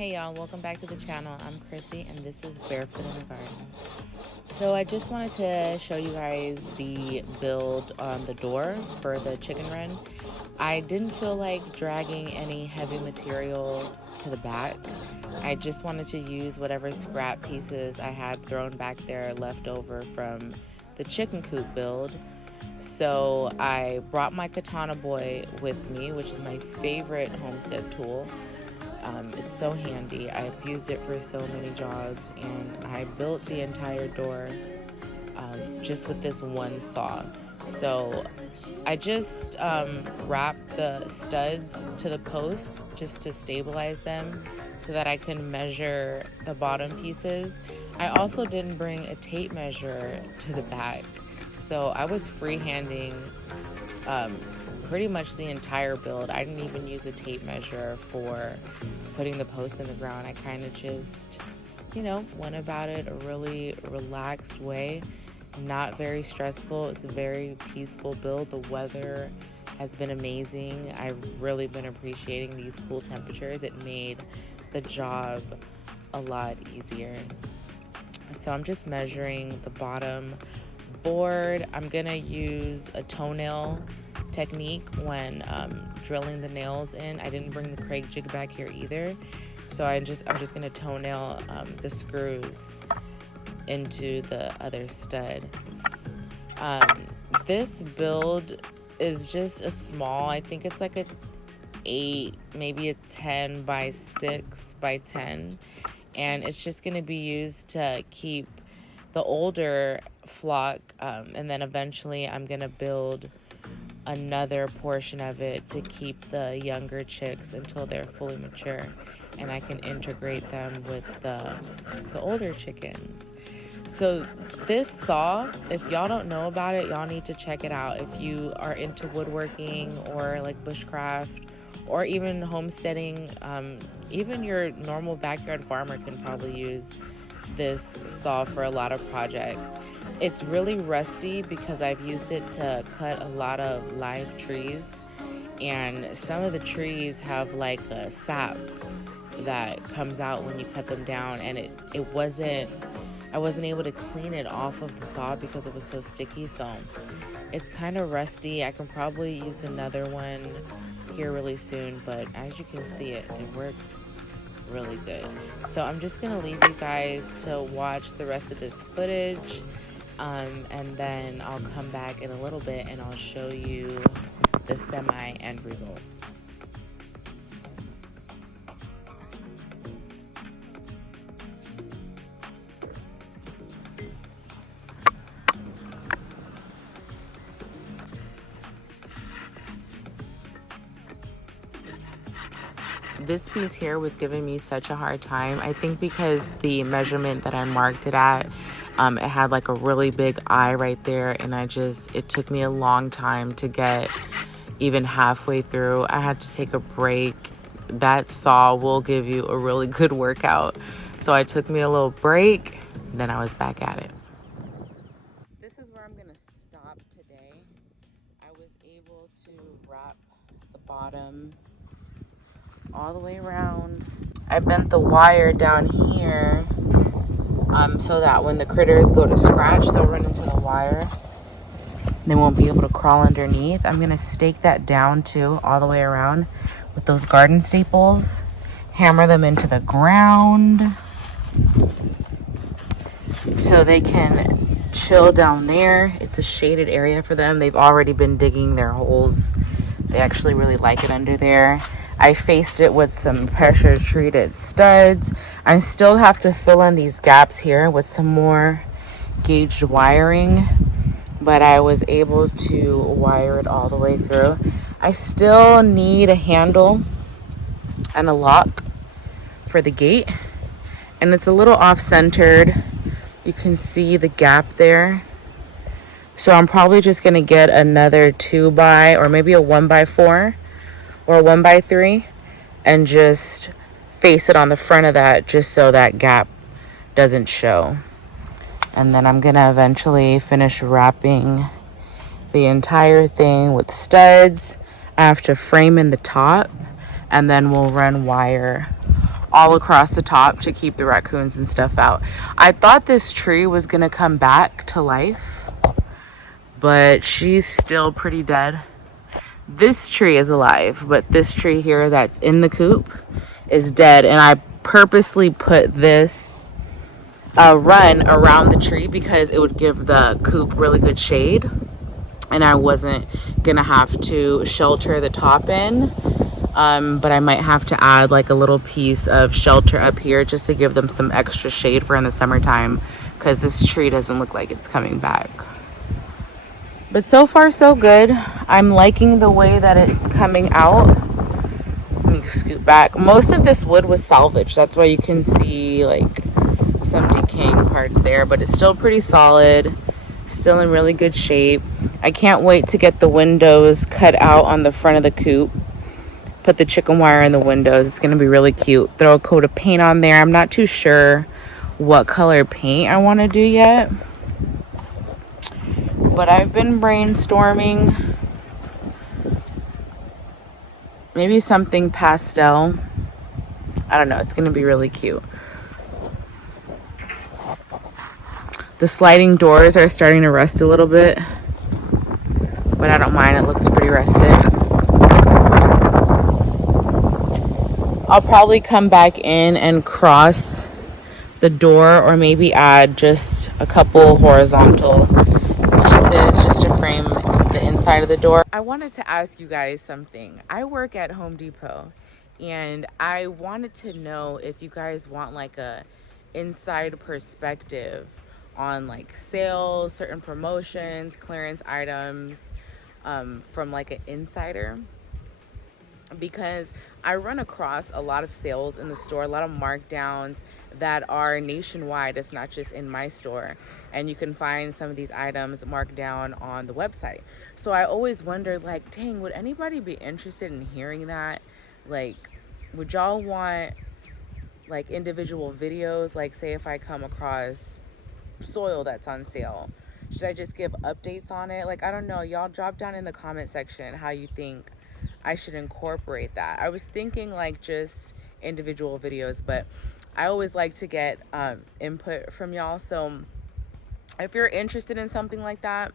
Hey y'all, welcome back to the channel. I'm Chrissy and this is Barefoot in the Garden. So I just wanted to show you guys the build on the door for the chicken run. I didn't feel like dragging any heavy material to the back. I just wanted to use whatever scrap pieces I had thrown back there left over from the chicken coop build. So I brought my Katana Boy with me, which is my favorite homestead tool. It's so handy. I've used it for so many jobs, and I built the entire door just with this one saw. So I just wrapped the studs to the post just to stabilize them so that I can measure the bottom pieces. I also didn't bring a tape measure to the back, so I was freehanding pretty much the entire build. I didn't even use a tape measure for putting the post in the ground. I kind of just, went about it a really relaxed way, not very stressful. It's a very peaceful build. The weather has been amazing. I've really been appreciating these cool temperatures. It made the job a lot easier. So I'm just measuring the bottom board. I'm gonna use a toenail technique when drilling the nails in. I didn't bring the Kreg jig back here either, so I'm just gonna toenail the screws into the other stud. This build is just a small, I think it's like a 8, maybe a 10 by 6 by 10, and it's just gonna be used to keep the older flock, and then eventually I'm gonna build another portion of it to keep the younger chicks until they're fully mature and I can integrate them with the older chickens. So this saw, if y'all don't know about it, y'all need to check it out. If you are into woodworking or like bushcraft or even homesteading, even your normal backyard farmer can probably use this saw for a lot of projects. It's really rusty because I've used it to cut a lot of live trees, and some of the trees have like a sap that comes out when you cut them down, and I wasn't able to clean it off of the saw because it was so sticky. So it's kind of rusty. I can probably use another one here really soon, but as you can see, it works really good. So I'm just gonna leave you guys to watch the rest of this footage, and then I'll come back in a little bit and I'll show you the semi end result. This piece here was giving me such a hard time. I think because the measurement that I marked it at, it had like a really big eye right there, and it took me a long time to get even halfway through. I had to take a break. That saw will give you a really good workout. So I took me a little break, then I was back at it. This is where I'm gonna stop today. I was able to wrap the bottom all the way around. I bent the wire down here so that when the critters go to scratch, they'll run into the wire. They won't be able to crawl underneath. I'm gonna stake that down too, all the way around with those garden staples. Hammer them into the ground so they can chill down there. It's a shaded area for them. They've already been digging their holes. They actually really like it under there. I faced it with some pressure treated studs. I still have to fill in these gaps here with some more gauged wiring, but I was able to wire it all the way through. I still need a handle and a lock for the gate, and it's a little off-centered. You can see the gap there. So I'm probably just gonna get another 2x or maybe a 1x4 or 1x3 and just face it on the front of that just so that gap doesn't show. And then I'm gonna eventually finish wrapping the entire thing with studs. I have to frame in the top, and then we'll run wire all across the top to keep the raccoons and stuff out. I thought this tree was gonna come back to life, but she's still pretty dead. This tree is alive, but this tree here that's in the coop is dead. And I purposely put this run around the tree because it would give the coop really good shade, and I wasn't gonna have to shelter the top in, but I might have to add like a little piece of shelter up here just to give them some extra shade for in the summertime, because this tree doesn't look like it's coming back. But so far so good. I'm liking the way that it's coming out. Let me scoot back. Most of this wood was salvaged. That's why you can see like some decaying parts there, but it's still pretty solid, still in really good shape. I can't wait to get the windows cut out on the front of the coop. Put the chicken wire in the windows. It's going to be really cute. Throw a coat of paint on there. I'm not too sure what color paint I want to do yet, but I've been brainstorming maybe something pastel. I don't know. It's going to be really cute. The sliding doors are starting to rust a little bit, but I don't mind. It looks pretty rustic. I'll probably come back in and cross the door, or maybe add just a couple horizontal pieces just to frame the inside of the door. I wanted to ask you guys something. I work at Home Depot, and I wanted to know if you guys want like a inside perspective on like sales, certain promotions, clearance items, from like an insider, because I run across a lot of sales in the store, a lot of markdowns that are nationwide. It's not just in my store, and you can find some of these items marked down on the website. So I always wondered, like, dang, would anybody be interested in hearing that? Like, would y'all want like individual videos? Like, say if I come across soil that's on sale, should I just give updates on it? Like, I don't know. Y'all drop down in the comment section how you think I should incorporate that. I was thinking like just individual videos, but I always like to get input from y'all. So if you're interested in something like that,